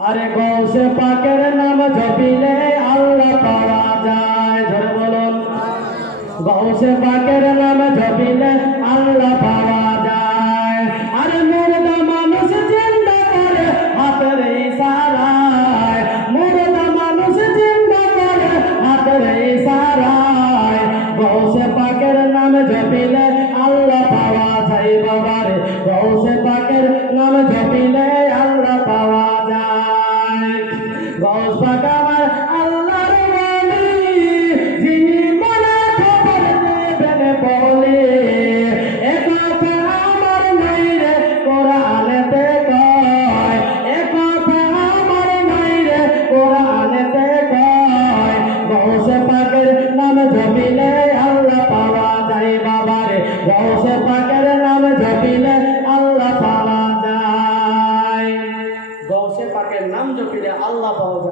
আরে গৌসে পাকের নাম জপিলে আল্লাহ পাওয়া যায়, ধরে বলুন। গৌসে পাকের নাম জপিলে আল্লাহ পাওয়া যায়। আরে মুর্দা মানুষ চিন্তা করে, হাতের ইশারায়। মুর্দা মানুষ চিন্তা করে, হাতের ইশারায়। গৌসে পাকের নাম জপিলে আল্লাহ পাওয়া যায় বাবারে। গৌসে পাকের নাম জপিলে গৌস পাক আমার আল্লাহর ওয়ালি যিনি মনে খবর দেবেন বলে। একথা আমার নাই রে কোরআনেতে কয়। একথা আমার নাই রে কোরআনেতে কয়। গৌসে পাকের নাম জপিলে আল্লাহ পাওয়া যায় বাবারে। গৌসে নাম জপিলে আল্লাহ পাওয়া যায়।